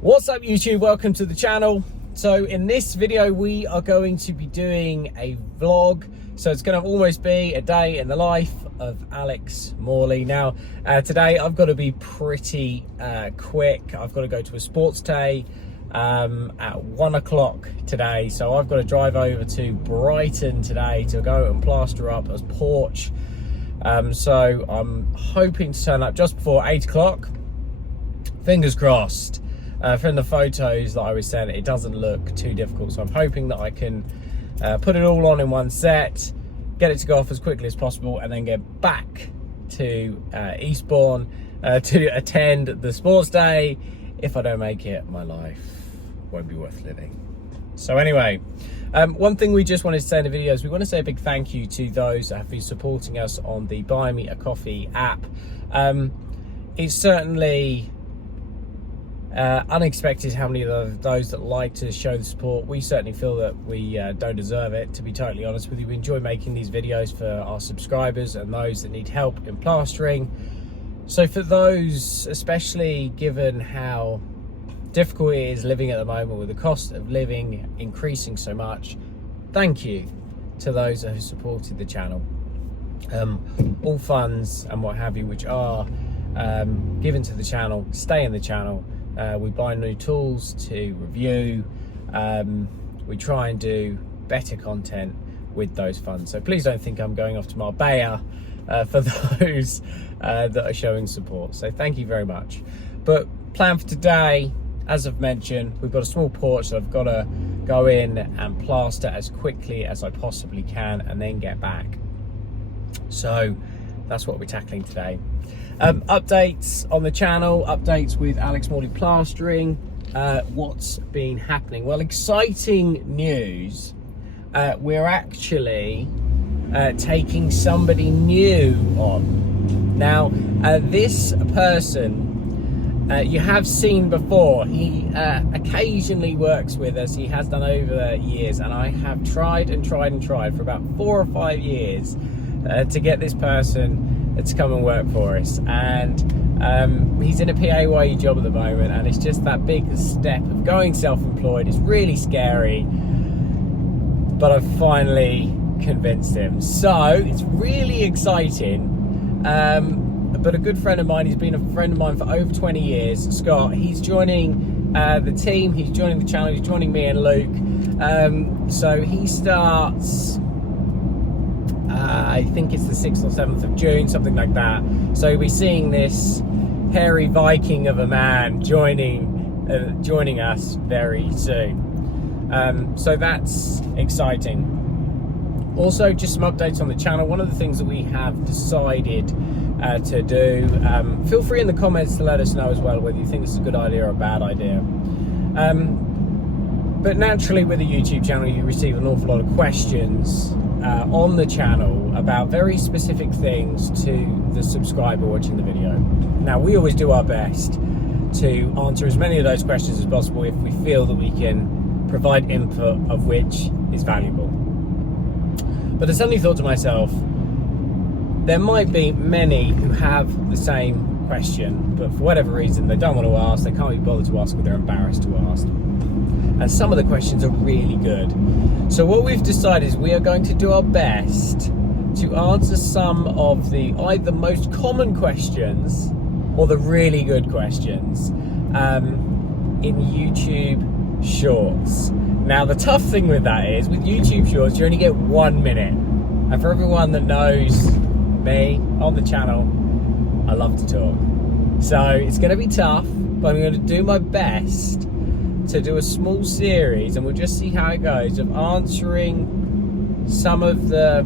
What's up YouTube, welcome to the channel. So in this video we are going to be doing a vlog, so it's going to almost be a day in the life of Alex Morley. Now today I've got to be pretty quick. I've got to go to a sports day at 1 o'clock today, so I've got to drive over to Brighton today to go and plaster up a porch. So I'm hoping to turn up just before 8 o'clock. Fingers crossed. From the photos that I was sent, it doesn't look too difficult, so I'm hoping that I can put it all on in one set, get it to go off as quickly as possible, and then get back to Eastbourne to attend the sports day. If I don't make it, my life won't be worth living. So anyway, one thing we just wanted to say in the video is we want to say a big thank you to those that have been supporting us on the Buy Me a Coffee app. It's certainly unexpected how many of those that like to show the support. We certainly feel that we don't deserve it, to be totally honest with you. We enjoy making these videos for our subscribers and those that need help in plastering. So for those, especially given how difficult it is living at the moment with the cost of living increasing so much, thank you to those who supported the channel. All funds and what have you which are given to the channel stay in the channel. We buy new tools to review. We try and do better content with those funds. So please don't think I'm going off to Marbella for those that are showing support. So thank you very much. But plan for today, as I've mentioned, we've got a small porch that I've got to go in and plaster as quickly as I possibly can and then get back. So that's what we're tackling today. Updates on the channel, updates with Alex Morley Plastering. What's been happening? Well, exciting news. We're actually taking somebody new on. Now, this person you have seen before. He occasionally works with us. He has done over years, and I have tried and tried and tried for about 4 or 5 years to get this person to come and work for us, and he's in a PAYE job at the moment, and it's just that big step of going self-employed. It's really scary, but I've finally convinced him, so it's really exciting. But a good friend of mine, he's been a friend of mine for over 20 years, Scott, he's joining the team, he's joining the channel, he's joining me and Luke. So he starts I think it's the 6th or 7th of June, something like that. So we're seeing this hairy Viking of a man joining us very soon. So that's exciting. Also, just some updates on the channel. One of the things that we have decided to do, feel free in the comments to let us know as well whether you think this is a good idea or a bad idea. But naturally with a YouTube channel you receive an awful lot of questions on the channel about very specific things to the subscriber watching the video. Now, we always do our best to answer as many of those questions as possible if we feel that we can provide input of which is valuable. But I suddenly thought to myself, there might be many who have the same question, but for whatever reason they don't want to ask, they can't be bothered to ask, or they're embarrassed to ask. And some of the questions are really good. So what we've decided is we are going to do our best to answer some of the either most common questions or the really good questions in YouTube Shorts. Now, the tough thing with that is, with YouTube Shorts, you only get 1 minute. And for everyone that knows me on the channel, I love to talk. So it's going to be tough, but I'm going to do my best to do a small series, and we'll just see how it goes, of answering some of the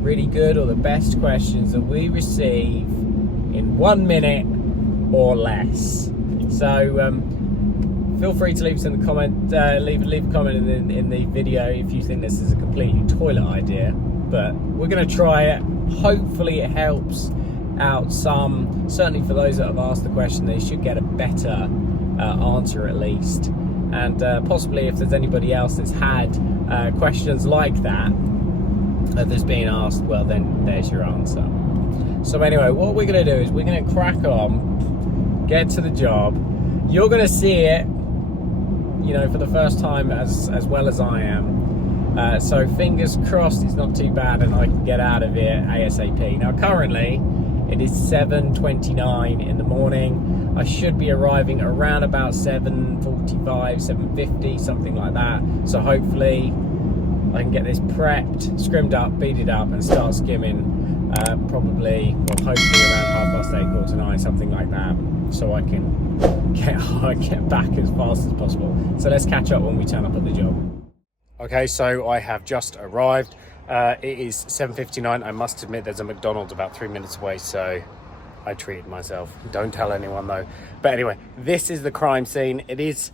really good or the best questions that we receive in 1 minute or less. So feel free to leave us in the comment, leave a comment in the video if you think this is a completely toilet idea, but we're going to try it. Hopefully it helps out some. Certainly for those that have asked the question, they should get a better answer at least. And possibly if there's anybody else that's had questions like that that's being asked, well then there's your answer. So anyway, what we're going to do is we're going to crack on, get to the job. You're going to see it you know, for the first time as well as I am. So fingers crossed it's not too bad and I can get out of here ASAP. Now currently it is 7:29 in the morning. I should be arriving around about 7:45, 7:50, something like that. So hopefully I can get this prepped, scrimmed up, beaded up and start skimming probably, well, hopefully around 8:30, 8:45, something like that, so I can get back as fast as possible. So let's catch up when we turn up at the job. Okay, so I have just arrived. It is 7:59. I must admit there's a McDonald's about 3 minutes away, so I treated myself. Don't tell anyone though. But anyway, this is the crime scene. It is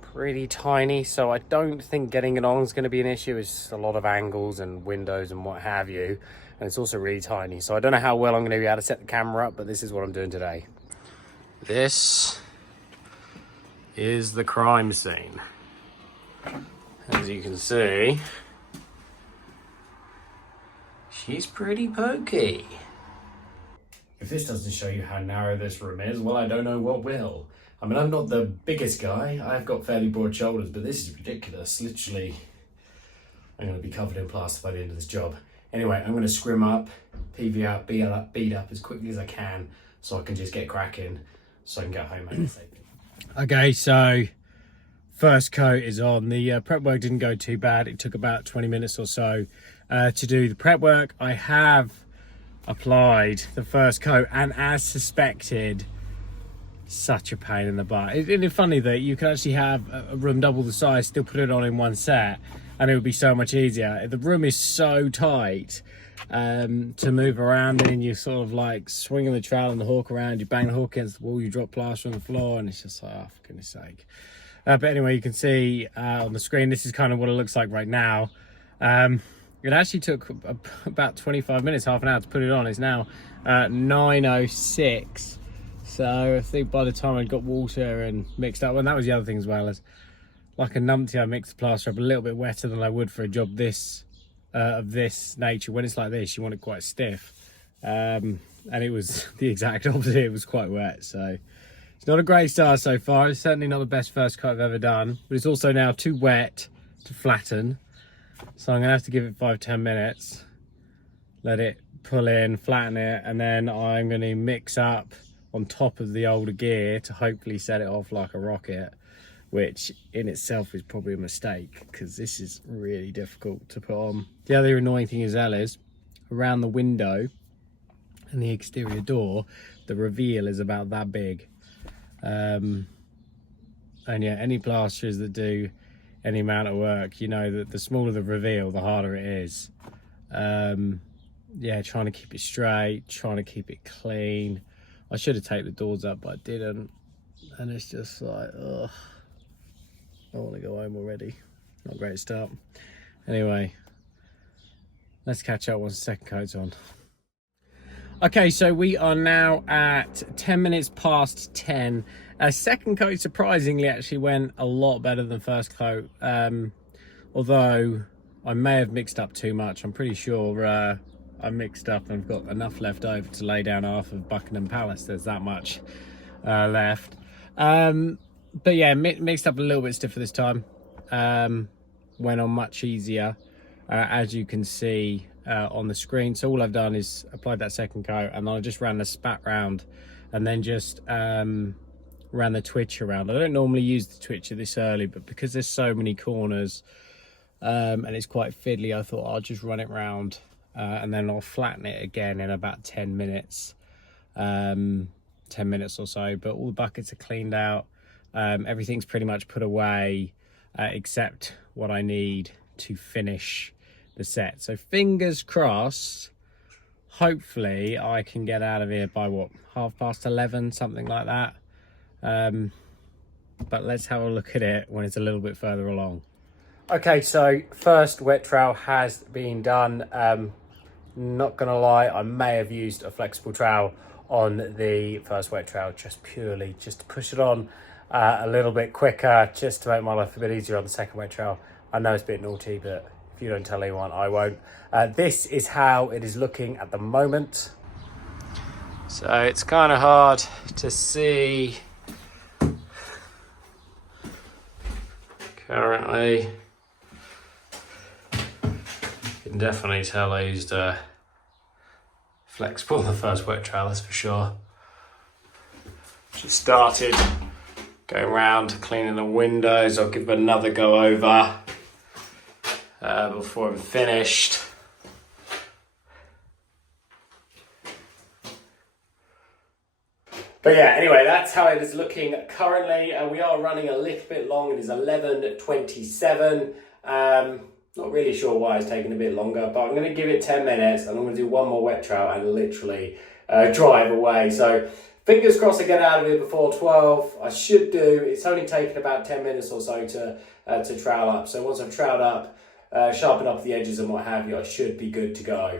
pretty tiny, so I don't think getting it on is going to be an issue. It's a lot of angles and windows and what have you, and it's also really tiny, so I don't know how well I'm going to be able to set the camera up, but this is what I'm doing today. This is the crime scene. As you can see, she's pretty pokey. If this doesn't show you how narrow this room is, well, I don't know what will. I mean, I'm not the biggest guy. I've got fairly broad shoulders, but this is ridiculous. Literally, I'm going to be covered in plaster by the end of this job. Anyway, I'm going to scrim up, PV out, bead up as quickly as I can so I can just get cracking so I can get home ASAP. Okay, so first coat is on. The prep work didn't go too bad. It took about 20 minutes or so to do the prep work. I have applied the first coat, and as suspected, such a pain in the butt. Isn't it funny that you can actually have a room double the size, still put it on in one set, and it would be so much easier. The room is so tight to move around in. You're sort of like swinging the trowel and the hawk around, you bang the hawk against the wall, you drop plaster on the floor, and it's just like, oh, for goodness sake. But anyway, you can see on the screen, this is kind of what it looks like right now. It actually took about 25 minutes, half an hour to put it on. It's now 9:06. So I think by the time I got water and mixed up, and that was the other thing as well, as like a numpty, I mixed the plaster up a little bit wetter than I would for a job this of this nature. When it's like this, you want it quite stiff, and it was the exact opposite. It was quite wet, so it's not a great start so far. It's certainly not the best first coat I've ever done, but it's also now too wet to flatten, so I'm gonna have to give it 5-10 minutes, let it pull in, flatten it, and then I'm going to mix up on top of the older gear to hopefully set it off like a rocket, which in itself is probably a mistake because this is really difficult to put on. The other annoying thing as well is around the window and the exterior door, the reveal is about that big. And yeah, any plasterers that do any amount of work, you know that the smaller the reveal, the harder it is. Yeah, trying to keep it straight, trying to keep it clean. I should have taken the doors up, but I didn't. And it's just like, ugh, I want to go home already. Not a great start. Anyway, let's catch up once the second coat's on. Okay, so we are now at 10 minutes past 10. Second coat surprisingly actually went a lot better than first coat. Although I may have mixed up too much. I'm pretty sure I mixed up and I've got enough left over to lay down half of Buckingham Palace. There's that much left. But yeah, mixed up a little bit stiffer this time. Went on much easier, as you can see on the screen. So all I've done is applied that second coat, and then I just ran the spat round, and then just ran the twitch around. I don't normally use the twitcher this early, but because there's so many corners and it's quite fiddly, I thought I'll just run it round and then I'll flatten it again in about 10 minutes. 10 minutes or so, but all the buckets are cleaned out. Everything's pretty much put away except what I need to finish the set. So fingers crossed, hopefully I can get out of here by what, 11:30, something like that. But let's have a look at it when it's a little bit further along. Okay, so first wet trowel has been done. Not gonna lie, I may have used a flexible trowel on the first wet trowel just to push it on a little bit quicker, just to make my life a bit easier on the second wet trowel. I know it's a bit naughty, but if you don't tell anyone, I won't. This is how it is looking at the moment. So it's kind of hard to see Apparently, you can definitely tell I used flexible on the first wet trowel, that's for sure. Just started going around cleaning the windows. I'll give them another go over before I'm finished. But yeah, anyway, that's how it is looking currently. We are running a little bit long. It is 11:27. Not really sure why it's taking a bit longer, but I'm going to give it 10 minutes and I'm going to do one more wet trowel and literally drive away. So fingers crossed I get out of here before 12. I should do. It's only taken about 10 minutes or so to trowel up. So once I've troweled up, sharpen up the edges and what have you, I should be good to go.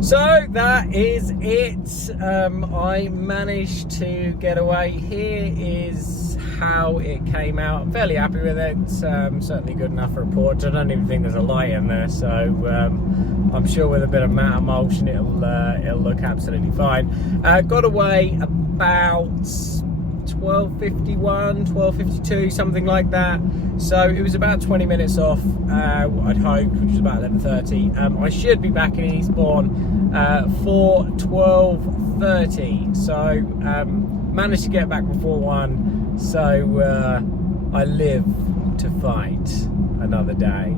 So that is it. I managed to get away. Here is how it came out. I'm fairly happy with it. Certainly good enough for a porch. I don't even think there's a light in there, so I'm sure with a bit of matte emulsion it'll look absolutely fine. Got away about 12:51, 12:52, something like that. So it was about 20 minutes off, I'd hoped, which was about 11:30. I should be back in Eastbourne for 12:30. So managed to get back before 1. So I live to fight another day.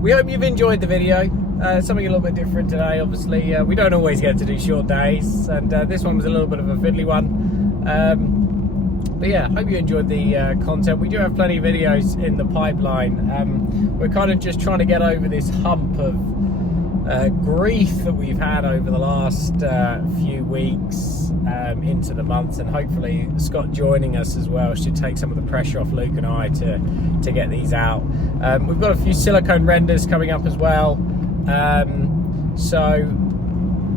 We hope you've enjoyed the video. Something a little bit different today, obviously. We don't always get to do short days, and this one was a little bit of a fiddly one. But yeah, hope you enjoyed the content. We do have plenty of videos in the pipeline. We're kind of just trying to get over this hump of grief that we've had over the last few weeks into the months, and hopefully Scott joining us as well should take some of the pressure off Luke and I to get these out. We've got a few silicone renders coming up as well, so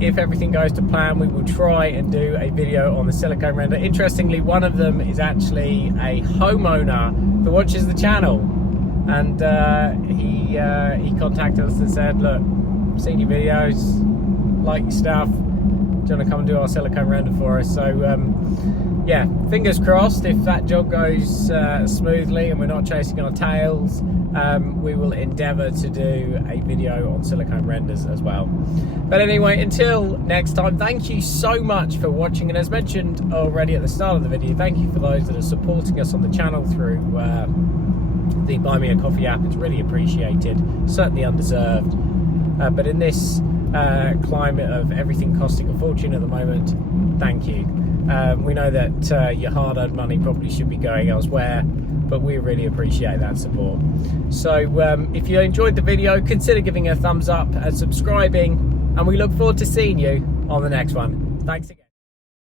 if everything goes to plan, we will try and do a video on the silicone render. Interestingly, one of them is actually a homeowner that watches the channel, and he contacted us and said, look, I've seen your videos, like your stuff, do you want to come and do our silicone render for us? So yeah, fingers crossed, if that job goes smoothly and we're not chasing our tails, we will endeavour to do a video on silicone renders as well. But anyway, until next time, thank you so much for watching, and as mentioned already at the start of the video, thank you for those that are supporting us on the channel through the Buy Me a Coffee app. It's really appreciated, certainly undeserved, but in this climate of everything costing a fortune at the moment, thank you. We know that your hard-earned money probably should be going elsewhere, but we really appreciate that support. So if you enjoyed the video, consider giving it a thumbs up and subscribing, and we look forward to seeing you on the next one. Thanks again.